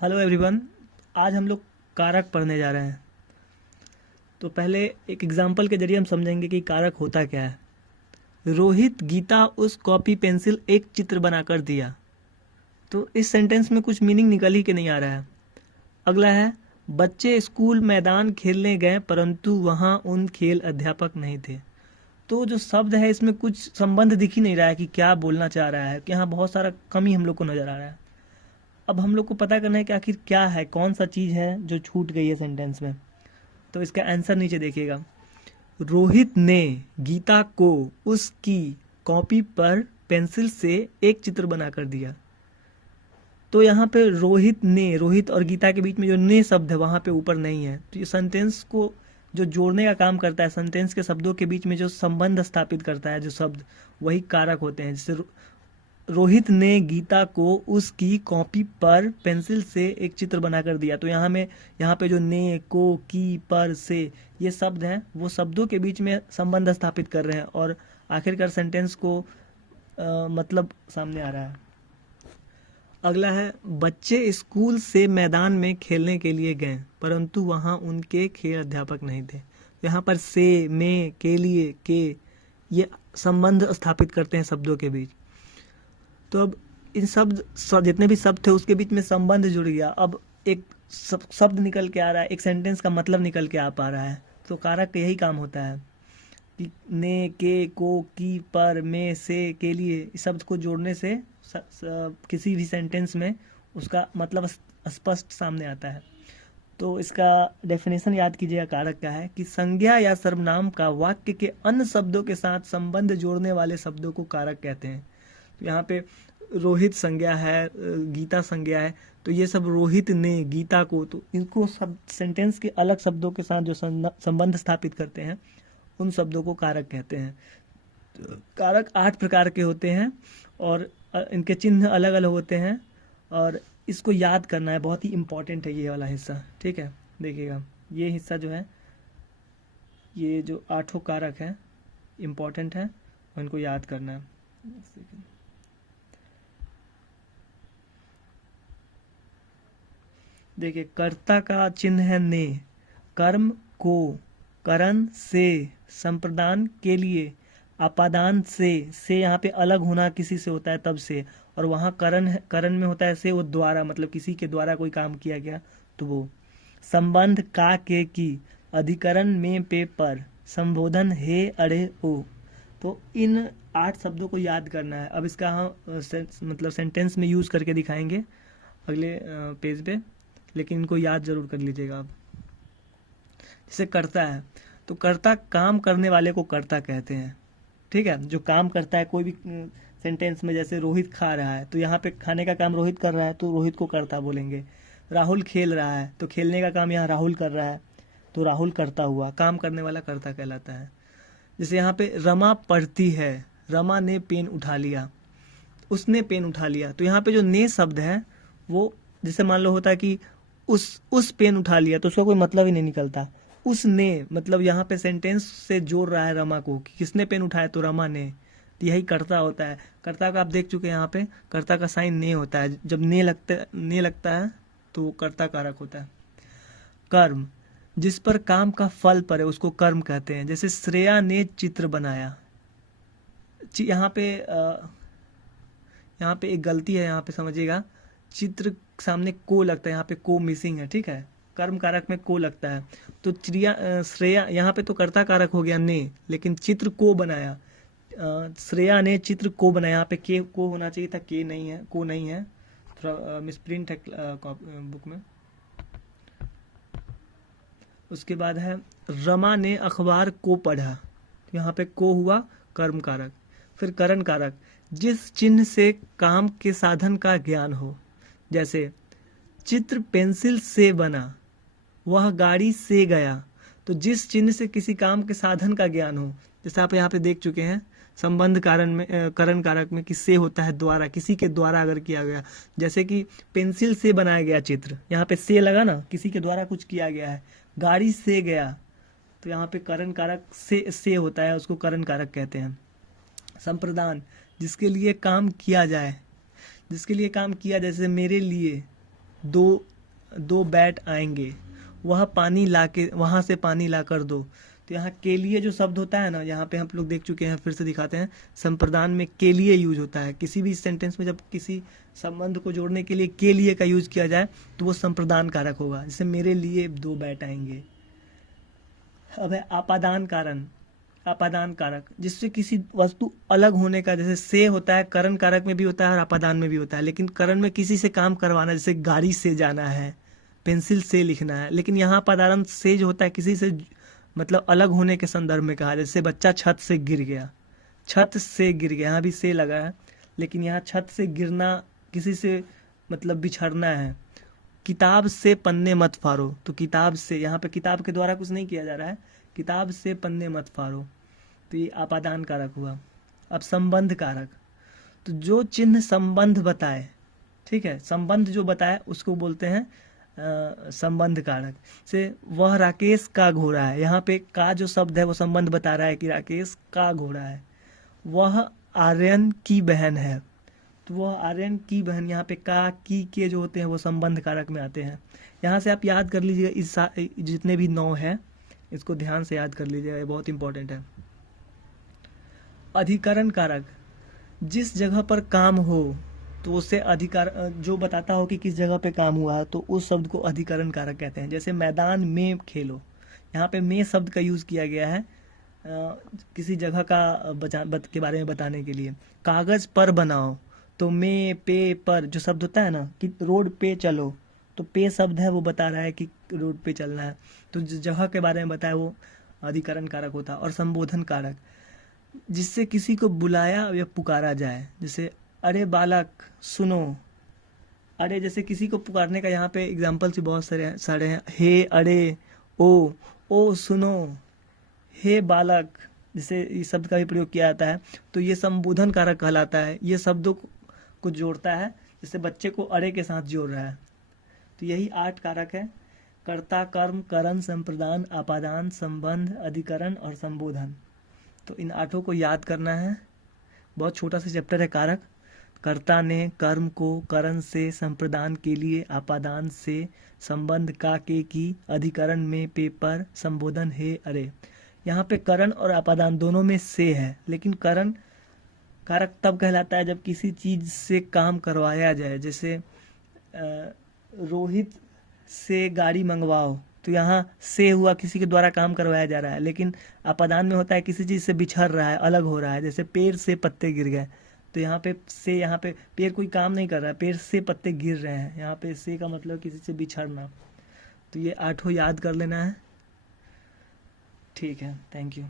Hello everyone. आज हम लोग कारक पढ़ने जा रहे हैं। तो पहले एक एग्जांपल के जरिए हम समझेंगे कि कारक होता क्या है। रोहित गीता उस कॉपी पेंसिल एक चित्र बनाकर दिया। तो इस सेंटेंस में कुछ मीनिंग निकल ही के नहीं आ रहा है। अगला है, बच्चे स्कूल मैदान खेलने गए परंतु वहाँ उन खेल अध्यापक नहीं थे। तो जो शब्द है इसमें कुछ संबंध दिख ही नहीं रहा है कि क्या बोलना चाह रहा है, कि यहाँ बहुत सारा कमी हम लोग को नज़र आ रहा है। अब हम लोग को पता करना है कि आखिर क्या है, कौन सा चीज़ है जो छूट गई है सेंटेंस में। तो इसका आंसर नीचे देखिएगा। रोहित ने गीता को उसकी कॉपी पर पेंसिल से एक चित्र बनाकर दिया। तो यहाँ पे रोहित ने, रोहित और गीता के बीच में जो ने शब्द है वहाँ पे ऊपर नहीं है। तो ये सेंटेंस को जो जोड़ने का काम करता है, सेंटेंस के शब्दों के बीच में जो संबंध स्थापित करता है जो शब्द, वही कारक होते हैं। जैसे रोहित ने गीता को उसकी कॉपी पर पेंसिल से एक चित्र बनाकर दिया। तो यहाँ पे जो ने, को, की, पर, से ये शब्द हैं, वो शब्दों के बीच में संबंध स्थापित कर रहे हैं और आखिरकार सेंटेंस को मतलब सामने आ रहा है। अगला है, बच्चे स्कूल से मैदान में खेलने के लिए गए परंतु वहाँ उनके खेल अध्यापक नहीं थे। यहाँ पर से, में, के लिए, के, ये संबंध स्थापित करते हैं शब्दों के बीच। तो अब इन जितने भी शब्द थे उसके बीच में संबंध जुड़ गया। अब एक शब्द निकल के आ रहा है, एक सेंटेंस का मतलब निकल के आ पा रहा है। तो कारक का यही काम होता है कि ने, के, को, की, पर, में, से, के लिए, इस शब्द को जोड़ने से किसी भी सेंटेंस में उसका मतलब स्पष्ट सामने आता है। तो इसका डेफिनेशन याद कीजिएगा कारक क्या है, कि संज्ञा या सर्वनाम का वाक्य के अन्य शब्दों के साथ संबंध जोड़ने वाले शब्दों को कारक कहते हैं। तो यहाँ पे रोहित संज्ञा है, गीता संज्ञा है, तो ये सब रोहित ने गीता को, तो इनको सब सेंटेंस के अलग शब्दों के साथ जो संबंध स्थापित करते हैं उन शब्दों को कारक कहते हैं। तो कारक 8 प्रकार के होते हैं और इनके चिन्ह अलग अलग होते हैं और इसको याद करना है, बहुत ही इम्पोर्टेंट है ये वाला हिस्सा। ठीक है, देखिएगा ये हिस्सा जो है, ये जो 8 कारक है इम्पोर्टेंट है और इनको याद करना है। देखिए, कर्ता का चिन्ह है ने, कर्म को, करण से, संप्रदान के लिए, अपादान से यहाँ पे अलग होना किसी से होता है तब से, और वहाँ करण में होता है से, वो द्वारा, मतलब किसी के द्वारा कोई काम किया गया तो वो। संबंध का, के, की, अधिकरण में, पे, पर, संबोधन हे, अड़े, ओ। तो इन 8 शब्दों को याद करना है। अब इसका हम मतलब सेंटेंस में यूज़ करके दिखाएंगे अगले पेज पे, लेकिन इनको याद जरूर कर लीजिएगा आप। जैसे कर्ता है, तो कर्ता काम करने वाले को कर्ता कहते हैं। ठीक है, जो काम करता है कोई भी सेंटेंस में, जैसे रोहित खा रहा है तो यहाँ पे खाने का काम रोहित कर रहा है तो रोहित को कर्ता बोलेंगे। राहुल खेल रहा है तो खेलने का काम यहाँ राहुल कर रहा है तो राहुल करता हुआ, काम करने वाला कर्ता कहलाता है। जैसे यहाँ पे रमा पढ़ती है, रमा ने पेन उठा लिया, उसने पेन उठा लिया। तो यहाँ पे जो ने शब्द है वो, जैसे मान लो होता है कि उस पेन उठा लिया, तो उसका कोई मतलब ही नहीं निकलता। उसने मतलब यहाँ पे सेंटेंस से जोड़ रहा है रमा को, कि किसने पेन उठाया, तो रमा ने। तो यही कर्ता होता है। कर्ता का आप देख चुके हैं, यहाँ पे कर्ता का साइन ने होता है। जब ने लगता है तो वो कर्ता कारक होता है। कर्म, जिस पर काम का फल पड़े उसको कर्म कहते हैं। जैसे श्रेया ने चित्र बनाया, यहाँ पे एक गलती है, यहाँ पे समझिएगा। चित्र सामने को लगता है, यहाँ पे को मिसिंग है। ठीक है, कर्म कारक में को लगता है। तो श्रेया यहाँ पे तो कर्ता कारक हो गया ने, लेकिन चित्र को बनाया, श्रेया ने चित्र को बनाया। यहाँ पे के को होना चाहिए था, के नहीं है, को नहीं है, थोड़ा मिसप्रिंट है बुक में। उसके बाद है रमा ने अखबार को पढ़ा, तो यहाँ पे को हुआ कर्म कारक। फिर करण कारक, जिस चिन्ह से काम के साधन का ज्ञान हो। जैसे चित्र पेंसिल से बना, वह गाड़ी से गया। तो जिस चिन्ह से किसी काम के साधन का ज्ञान हो, जैसे आप यहाँ पे देख चुके हैं संबंध कारण में, करण कारक में कि से होता है द्वारा, किसी के द्वारा अगर किया गया। जैसे कि पेंसिल से बनाया गया चित्र, यहाँ पे से लगा ना, किसी के द्वारा कुछ किया गया है। गाड़ी से गया, तो यहाँ पे करण कारक से होता है, उसको करण कारक कहते हैं। संप्रदान, जिसके लिए काम किया जाए, जिसके लिए काम किया, जैसे मेरे लिए, दो दो बैट आएंगे, वह पानी ला के वहाँ से पानी ला कर दो। तो यहाँ के लिए जो शब्द होता है ना, यहाँ पे हम लोग देख चुके हैं, फिर से दिखाते हैं। संप्रदान में के लिए यूज होता है। किसी भी सेंटेंस में जब किसी संबंध को जोड़ने के लिए के लिए का यूज किया जाए तो वो संप्रदान कारक होगा। जैसे मेरे लिए 2 बैट आएंगे। अब है आपादान कारण, आपादान कारक, जिससे किसी वस्तु अलग होने का, जैसे से होता है, करण कारक में भी होता है और आपादान में भी होता है। लेकिन करण में किसी से काम करवाना, जैसे गाड़ी से जाना है, पेंसिल से लिखना है। लेकिन यहाँ पदार्थ से जो होता है किसी से मतलब अलग होने के संदर्भ में कहा, जैसे बच्चा छत से गिर गया, छत से गिर गया, यहाँ भी से लगा है, लेकिन यहाँ छत से गिरना, किसी से मतलब बिछड़ना है। किताब से पन्ने मत फाड़ो, तो किताब से, यहाँ पे किताब के द्वारा कुछ नहीं किया जा रहा है, किताब से पन्ने मत फाड़ो, तो ये आपादान कारक हुआ। अब संबंध कारक, तो जो चिन्ह संबंध बताए, ठीक है, संबंध जो बताए उसको बोलते हैं संबंध कारक। से वह राकेश का घोड़ा है, यहाँ पे का जो शब्द है वो संबंध बता रहा है कि राकेश का घोड़ा है। वह आर्यन की बहन है, तो वह आर्यन की बहन, यहाँ पे का की के जो होते हैं वो संबंध कारक में आते हैं। यहाँ से आप याद कर लीजिएगा, इस जितने भी 9 है इसको ध्यान से याद कर लीजिएगा, ये बहुत इंपॉर्टेंट है। अधिकरण कारक, जिस जगह पर काम हो तो उससे अधिकार जो बताता हो कि किस जगह पे काम हुआ है, तो उस शब्द को अधिकरण कारक कहते हैं। जैसे मैदान में खेलो, यहाँ पे में शब्द का यूज़ किया गया है किसी जगह का के बारे में बताने के लिए। कागज़ पर बनाओ, तो में पे पर जो शब्द होता है ना कि रोड पे चलो, तो पे शब्द है वो बता रहा है कि रोड पे चलना है, तो जिस जगह के बारे में बताया वो अधिकरण कारक होता है। और संबोधन कारक, जिससे किसी को बुलाया या पुकारा जाए, जैसे अरे बालक सुनो, अरे जैसे किसी को पुकारने का यहाँ पे एग्जाम्पल भी बहुत सारे हैं। हे, अरे, ओ सुनो, हे बालक, जैसे इस शब्द का भी प्रयोग किया जाता है, तो ये संबोधन कारक कहलाता है। ये शब्दों को जोड़ता है, जैसे बच्चे को अरे के साथ जोड़ रहा है। तो यही 8 कारक है: कर्ता, कर्म, करण, संप्रदान, आपादान, संबंध, अधिकरण और संबोधन। तो इन 8 को याद करना है। बहुत छोटा सा चैप्टर है कारक। कर्ता ने कर्म को करण से, संप्रदान के लिए आपादान से, संबंध का के की, अधिकरण में पेपर, संबोधन हे, अरे। यहाँ पे करण और आपादान दोनों में से है, लेकिन करण कारक तब कहलाता है जब किसी चीज से काम करवाया जाए। जैसे रोहित से गाड़ी मंगवाओ, तो यहाँ से हुआ किसी के द्वारा काम करवाया जा रहा है। लेकिन आपादान में होता है किसी चीज़ से बिछड़ रहा है, अलग हो रहा है। जैसे पेड़ से पत्ते गिर गए, तो यहाँ पे से, यहाँ पे पेड़ कोई काम नहीं कर रहा है, पेड़ से पत्ते गिर रहे हैं, यहाँ पे से का मतलब किसी से बिछड़ना। तो ये 8 याद कर लेना है। ठीक है, थैंक यू।